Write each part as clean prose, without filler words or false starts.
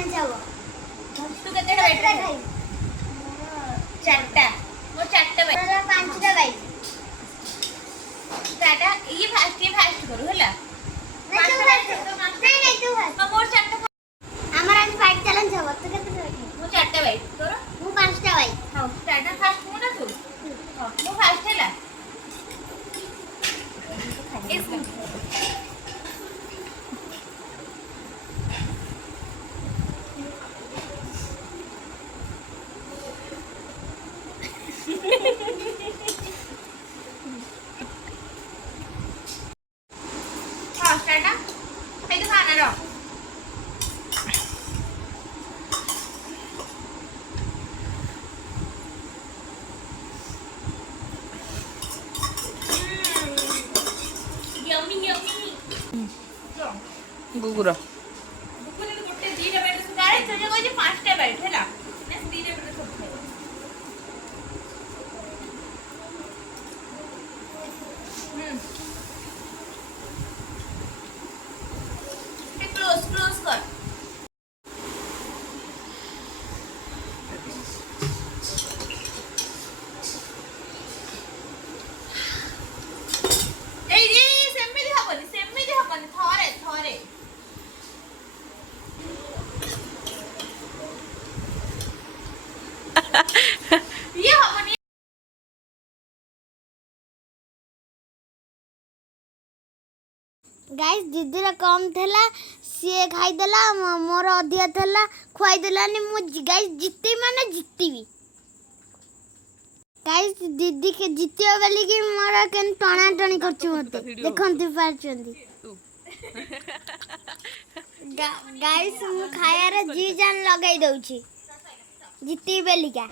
Challenge हबो तू केते बाइट खाई चारटा मो चारटा बाइट तोरा पांचटा बाइट टाटा ये फास्ट करू हला नहीं तू फास्ट मोर चारटा हमर आज फाइट चैलेंज हबो तू केते बाइट मो चारटा बाइट तोर मु पांचटा बाइट हां टाटा फास्ट मु ना तू हां मो फास्ट हला हाँ टाटा फिर खाना रो गुगुर गोटे दीटा बैठ गाड़ी तुझे कोई पांचटा बैठ है दीटा बैठ सब खाए क्लोज कर सेमिति हबनी थरे ये हबनी गाइस दीदी रा कम थला सी खाई देला मोर अधिया थला खुआई देलानी मु गाइस जित्ती माने जित्तीबी गाइस दीदी के जितियो बेली कि मोर केन टणा टणी करछु मते देखंती पारचंदी गाइस मु खाया रे जी जान लगाई दउची जित्ती बेली का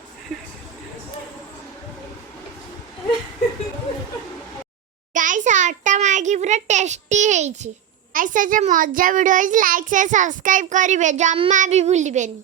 गाइस आटा मैगी पूरा टेस्टी है गाइस आज मजा वीडियो लाइक से सब्सक्राइब करिवे जम्मा भी भूलिबेनी।